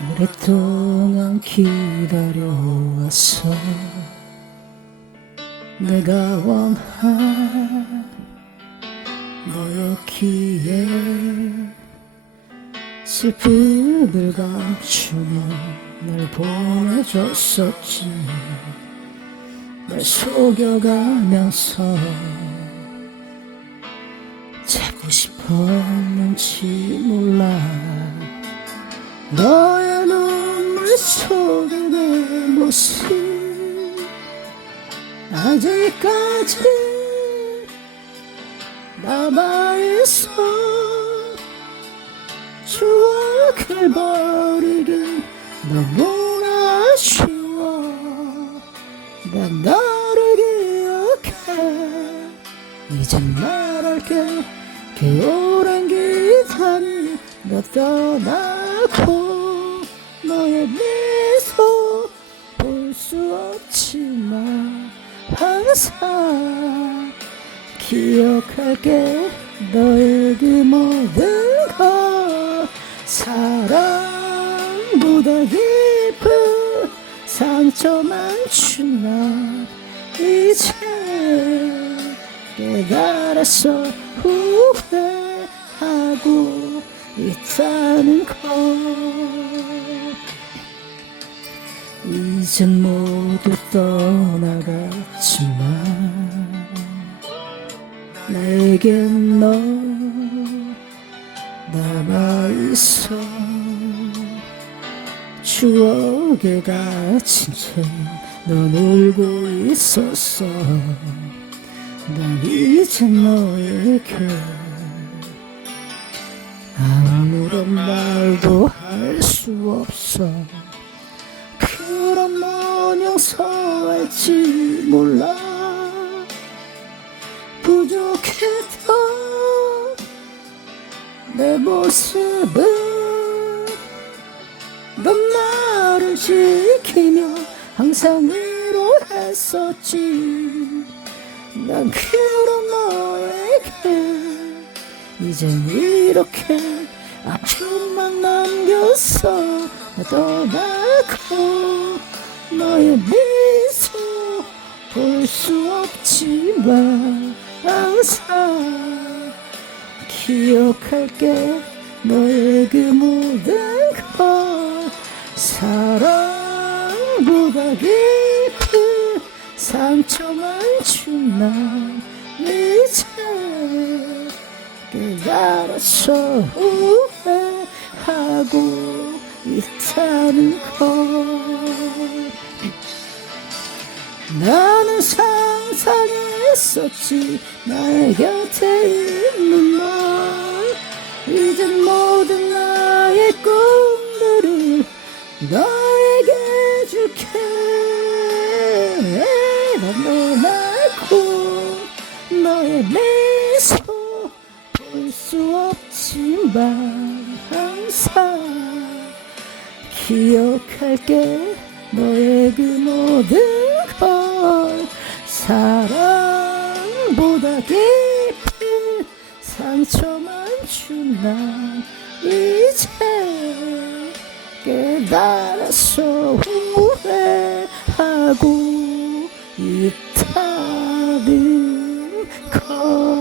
오랫동안 기다려왔어. 내가 원한 너였기에 슬픔을 감추며 날 보내줬었지. 날 속여가면서 잡고 싶었는지 몰라. 너의 눈물 속에 내 모습 아직까지 남아있어. 추억을 버리긴 너무나 아쉬워. 난 너를 기억해. 이젠 말할게. 그 오랜 기다림 너 떠나고 너의 미소 볼 수 없지만 항상 기억할게. 너의 그 모든 것 사랑보다 깊은 상처만 준 나 이제 깨달았어. 후회하고 있다는 것. 이젠 모두 떠나갔지만 내겐 너 남아있어. 추억에 갇힌 채 넌 울고 있었어. 난 이제 너에게 아무런 말도 할 수 없어. 그런 넌 용서할지 몰라. 부족했던 내 모습은 넌 나를 지키며 항상 위로했었지. 난 그런 너에게 이젠 이렇게 아픔만 남겼어. 떠나고 너의 미소 볼 수 없지만 항상 기억할게. 너의 그 모든 것 사랑보다 깊은 상처만 준 난 이제 깨달았어. 후회하고 있다는 것. 나는 상상했었지. 나의 곁에 있는 널. 이젠 모든 나의 꿈들을 너에게 줄게. 난 떠나고 너의 미소 볼 수 없지만 항상 기억할게. 너의 그 모든 걸 사랑보다 깊은 상처만 준 난 이제 깨달았어. 후회하고 있다는 것.